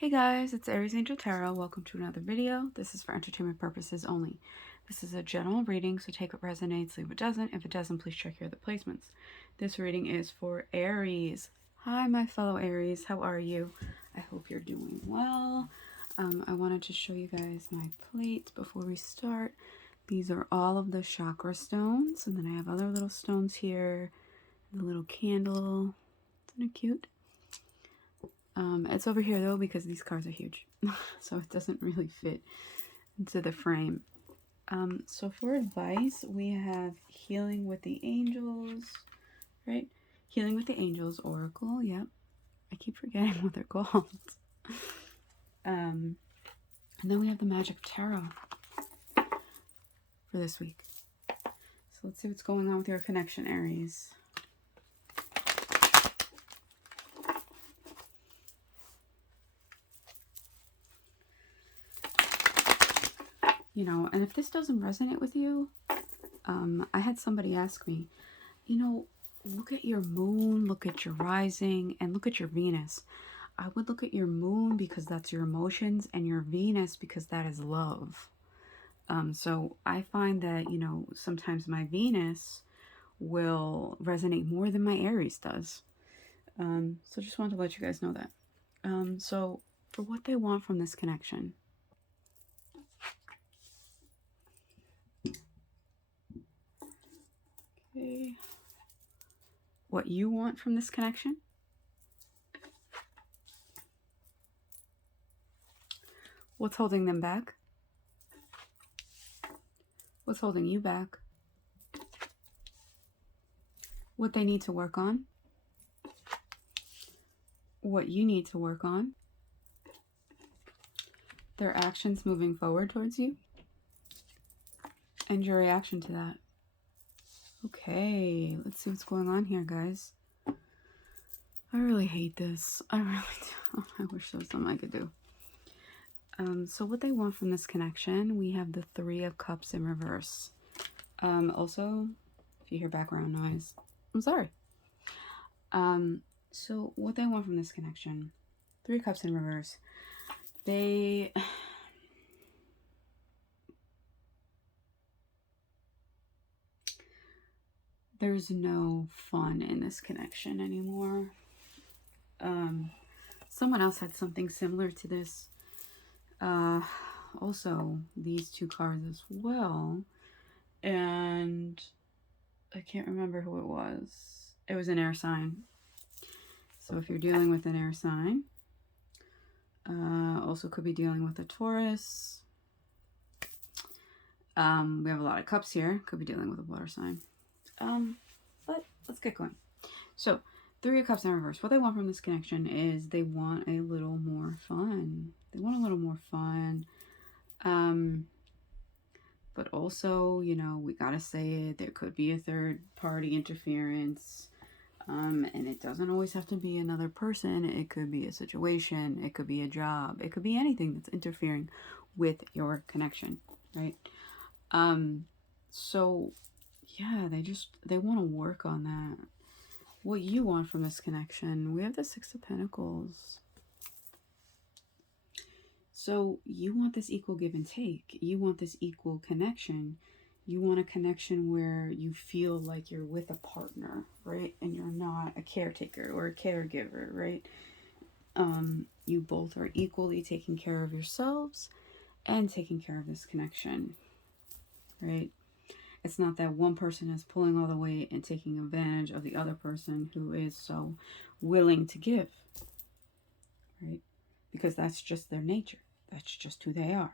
Hey guys, it's Aries Angel Tarot. Welcome to another video. This is for entertainment purposes only. This is a general reading, so take what resonates, leave what doesn't. If it doesn't, please check your other placements. This reading is for Aries. Hi, my fellow Aries. How are you? I hope you're doing well. I wanted to show you guys my plate before we start. These are all of the chakra stones, and then I have other little stones here. The little candle. Isn't it cute? It's over here though because these cards are huge, so it doesn't really fit into the frame. So for advice, we have Healing with the Angels, right? Healing with the Angels Oracle, yep. I keep forgetting what they're called. And then we have the Magic Tarot for this week. So let's see what's going on with your connection, Aries. You know, and if this doesn't resonate with you, I had somebody ask me, you know, look at your moon, look at your rising, and look at your Venus. I would look at your moon because that's your emotions, and your Venus because that is love. So I find that, you know, sometimes my Venus will resonate more than my Aries does. So just wanted to let you guys know that. So for what they want from this connection. Okay. What you want from this connection? What's holding them back? What's holding you back? What they need to work on? What you need to work on? Their actions moving forward towards you? And your reaction to that. Okay, let's see what's going on here, guys. I really hate this. I really do. I wish there was something I could do. So what they want from this connection, we have the Three of Cups in reverse. Also, if you hear background noise, I'm sorry. So what they want from this connection, Three of Cups in reverse. There's no fun in this connection anymore. Someone else had something similar to this. Also, these two cards as well. And I can't remember who it was. It was an air sign. So if you're dealing with an air sign, also could be dealing with a Taurus. We have a lot of cups here. Could be dealing with a water sign. But let's get going. So, Three of Cups in reverse. What they want from this connection is they want a little more fun. They want a little more fun. But also, you know, we gotta say it. There could be a third party interference. And it doesn't always have to be another person. It could be a situation. It could be a job. It could be anything that's interfering with your connection, right? So yeah, they want to work on that. What you want from this connection, we have the Six of Pentacles. So you want this equal give and take. You want this equal connection. You want a connection where you feel like you're with a partner, right? And you're not a caretaker or a caregiver, right? You both are equally taking care of yourselves and taking care of this connection, right? It's not that one person is pulling all the weight and taking advantage of the other person who is so willing to give, right? Because that's just their nature. That's just who they are.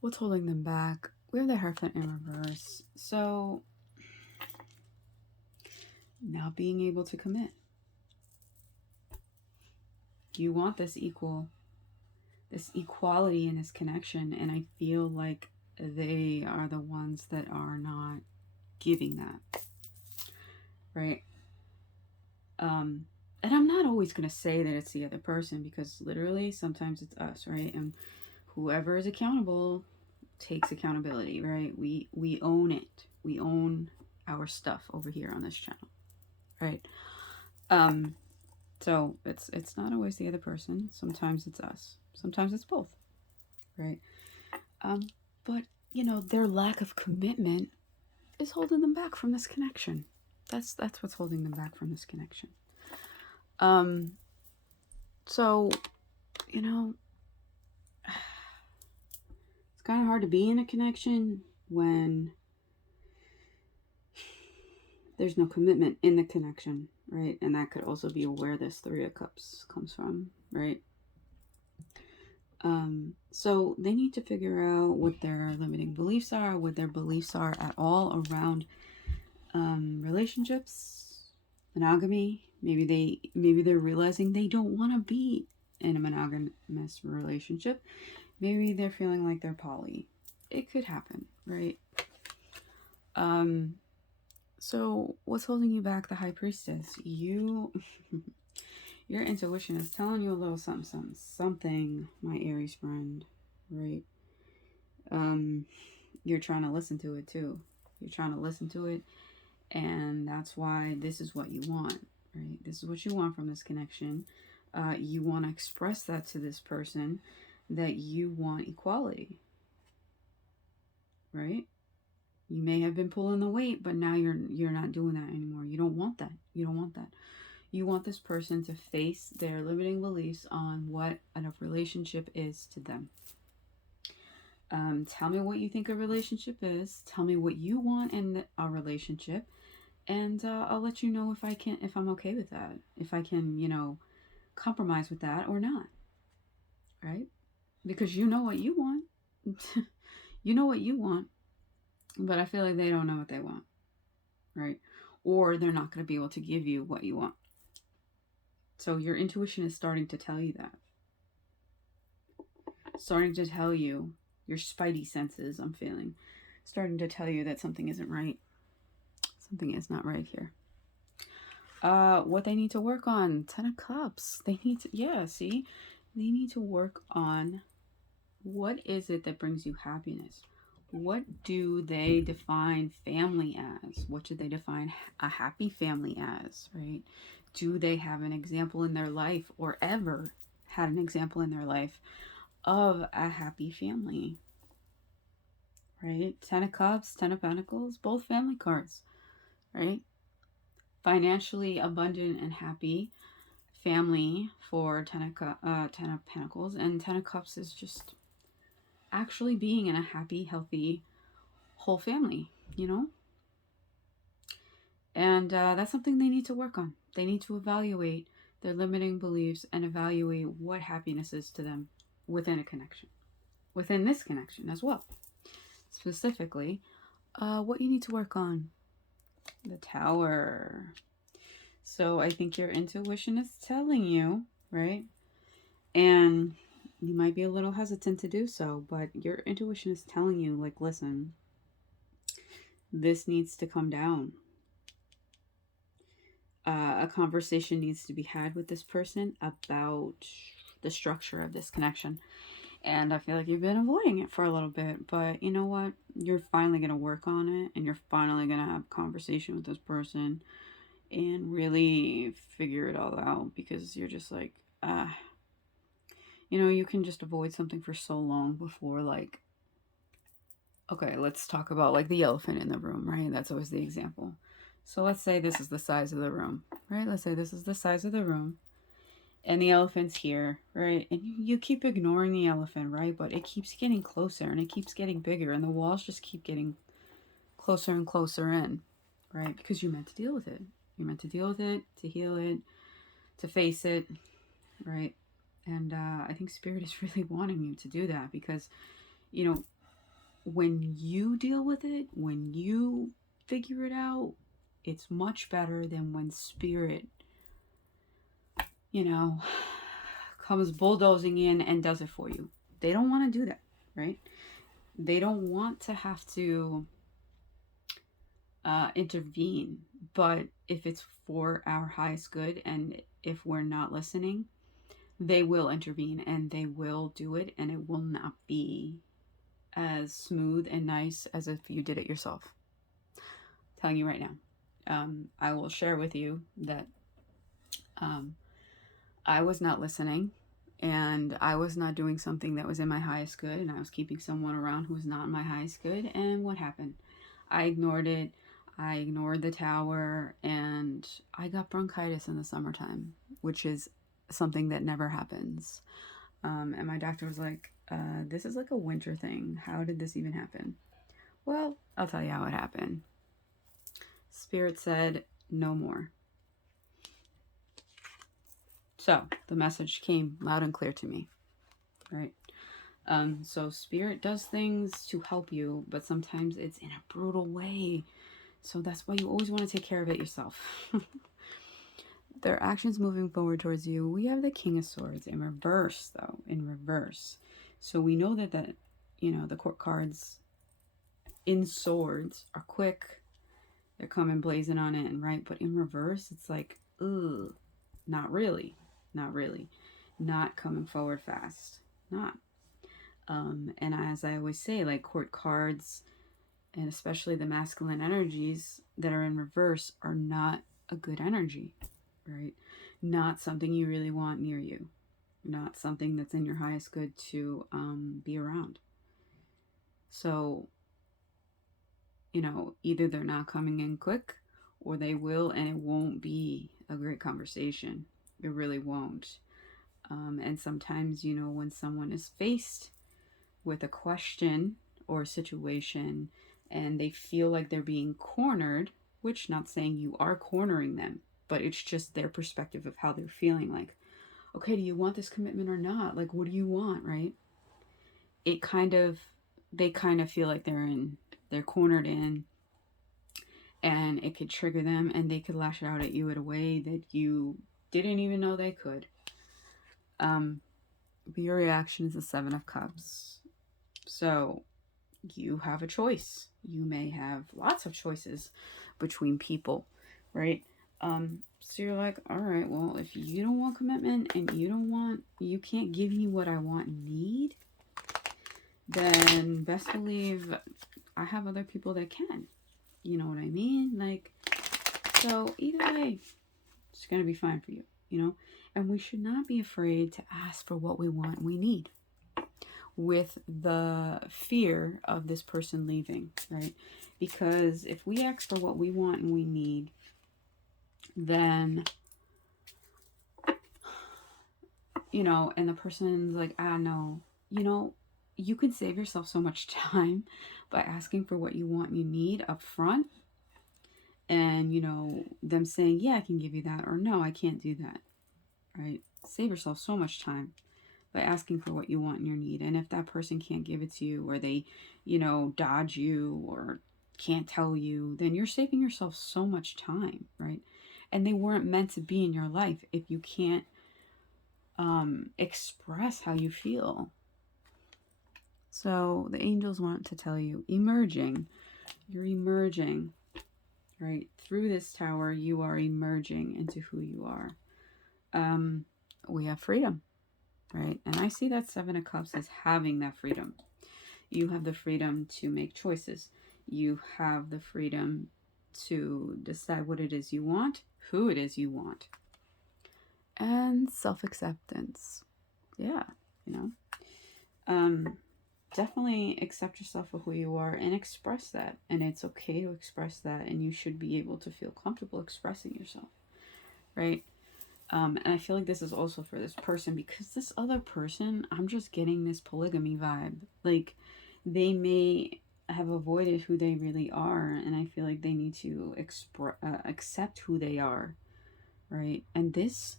What's holding them back? We have the Hierophant in reverse. So, not being able to commit. You want this equality in this connection, and I feel like they are the ones that are not giving that, right? And I'm not always going to say that it's the other person, because literally sometimes it's us, right? And whoever is accountable takes accountability, right? We own it. We own our stuff over here on this channel, right? So it's not always the other person. Sometimes it's us. Sometimes it's both, right? But you know, their lack of commitment is holding them back from this connection. That's what's holding them back from this connection. So, you know, it's kind of hard to be in a connection when there's no commitment in the connection, right? And that could also be where this Three of Cups comes from, right? So they need to figure out what their limiting beliefs are, what their beliefs are at all around relationships, monogamy. Maybe they're realizing they don't want to be in a monogamous relationship. Maybe they're feeling like they're poly. It could happen, right? So what's holding you back, the High Priestess? Your intuition is telling you a little something, my Aries friend, right? You're trying to listen to it too. You're trying to listen to it, and that's why this is what you want, right? This is what you want from this connection. You want to express that to this person, that you want equality, right? You may have been pulling the weight, but now you're not doing that anymore. You don't want that. You don't want that. You want this person to face their limiting beliefs on what a relationship is to them. Tell me what you think a relationship is. Tell me what you want in a relationship, and I'll let you know if I'm okay with that, if I can, you know, compromise with that or not, right? Because you know what you want. You know what you want, but I feel like they don't know what they want, right? Or they're not going to be able to give you what you want. So your intuition is starting to tell you that. Starting to tell you, your spidey senses, I'm feeling, starting to tell you that something isn't right. Something is not right here. What they need to work on, 10 of Cups. They need to, they need to work on what is it that brings you happiness. What do they define family as? What do they define a happy family as, right? Do they have an example in their life, or ever had an example in their life of a happy family, right? 10 of Cups, 10 of Pentacles, both family cards, right? Financially abundant and happy family for 10 of Pentacles, and 10 of Cups is just actually being in a happy, healthy, whole family, you know? And that's something they need to work on. They need to evaluate their limiting beliefs and evaluate what happiness is to them within a connection, within this connection as well. Specifically, what you need to work on. The Tower. So I think your intuition is telling you, right? And you might be a little hesitant to do so, but your intuition is telling you, like, listen, this needs to come down. A conversation needs to be had with this person about the structure of this connection. And I feel like you've been avoiding it for a little bit, but you know what? You're finally going to work on it, and you're finally going to have a conversation with this person and really figure it all out, because you're just like, you know, you can just avoid something for so long before, like, okay, let's talk about like the elephant in the room, right? That's always the example. So let's say this is the size of the room, right? Let's say this is the size of the room and the elephant's here, right? And you keep ignoring the elephant, right? But it keeps getting closer and it keeps getting bigger, and the walls just keep getting closer and closer in, right? Because you're meant to deal with it. You're meant to deal with it, to heal it, to face it, right? And I think Spirit is really wanting you to do that, because, you know, when you deal with it, when you figure it out, it's much better than when Spirit, you know, comes bulldozing in and does it for you. They don't want to do that, right? They don't want to have to intervene. But if it's for our highest good, and if we're not listening, they will intervene and they will do it, and it will not be as smooth and nice as if you did it yourself. I'm telling you right now. I will share with you that I was not listening, and I was not doing something that was in my highest good, and I was keeping someone around who was not in my highest good. And what happened? I ignored it. I ignored the tower, and I got bronchitis in the summertime, which is something that never happens. And my doctor was like, this is like a winter thing. How did this even happen? Well, I'll tell you how it happened. Spirit said, no more. So the message came loud and clear to me, right? So Spirit does things to help you, but sometimes it's in a brutal way. So that's why you always want to take care of it yourself. Their actions moving forward towards you. We have the King of Swords in reverse, though, in reverse. So we know that the court cards in swords are quick. They're coming blazing on it, and right, but in reverse, it's like, ugh, not really, not coming forward fast, not. And as I always say, like court cards, and especially the masculine energies that are in reverse, are not a good energy, right? Not something you really want near you, not something that's in your highest good to be around. So, either they're not coming in quick, or they will, and it won't be a great conversation. It really won't. And sometimes, when someone is faced with a question or a situation and they feel like they're being cornered, which, not saying you are cornering them, but it's just their perspective of how they're feeling, like, okay, do you want this commitment or not? Like, what do you want, right? They kind of feel like they're cornered in, and it could trigger them, and they could lash out at you in a way that you didn't even know they could. But your reaction is the Seven of Cups. So you have a choice. You may have lots of choices between people, right? So you're like, all right, well, if you don't want commitment and you can't give me what I want and need, then best believe I have other people that can. You know what I mean? Like, so either way, it's going to be fine for you, And we should not be afraid to ask for what we want and we need, with the fear of this person leaving, right? Because if we ask for what we want and we need, then, and the person's like, no, you can save yourself so much time by asking for what you want and you need up front, and, them saying, yeah, I can give you that, or no, I can't do that, right? Save yourself so much time by asking for what you want and your need. And if that person can't give it to you, or they, dodge you or can't tell you, then you're saving yourself so much time, right? And they weren't meant to be in your life if you can't express how you feel. So the angels want to tell you, you're emerging, right? Through this tower, you are emerging into who you are. We have freedom, right? And I see that Seven of Cups as having that freedom. You have the freedom to make choices. You have the freedom to decide what it is you want, who it is you want. And self-acceptance. Yeah, definitely accept yourself for who you are and express that. And it's okay to express that, and you should be able to feel comfortable expressing yourself, right? And I feel like this is also for this person, because this other person, I'm just getting this polygamy vibe. Like, they may have avoided who they really are, and I feel like they need to accept who they are, right? And this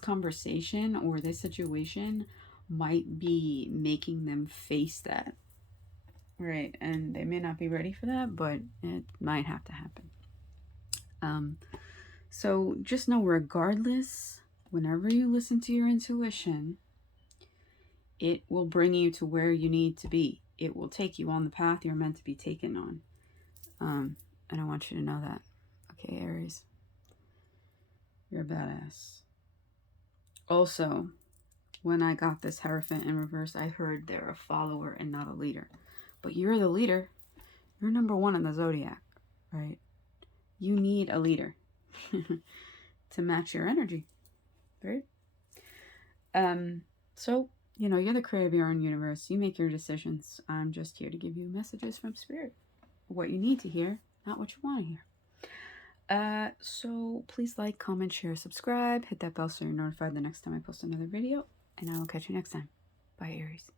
conversation or this situation might be making them face that, right? And they may not be ready for that, but it might have to happen. So just know, regardless, whenever you listen to your intuition, it will bring you to where you need to be. It will take you on the path you're meant to be taken on. And I want you to know that. Okay, Aries, you're a badass. Also, when I got this Hierophant in reverse, I heard they're a follower and not a leader. But you're the leader. You're number one in the zodiac, right? You need a leader to match your energy, right? So, you know, you're the creator of your own universe. You make your decisions. I'm just here to give you messages from Spirit. What you need to hear, not what you want to hear. So please like, comment, share, subscribe. Hit that bell so you're notified the next time I post another video. And I will catch you next time. Bye, Aries.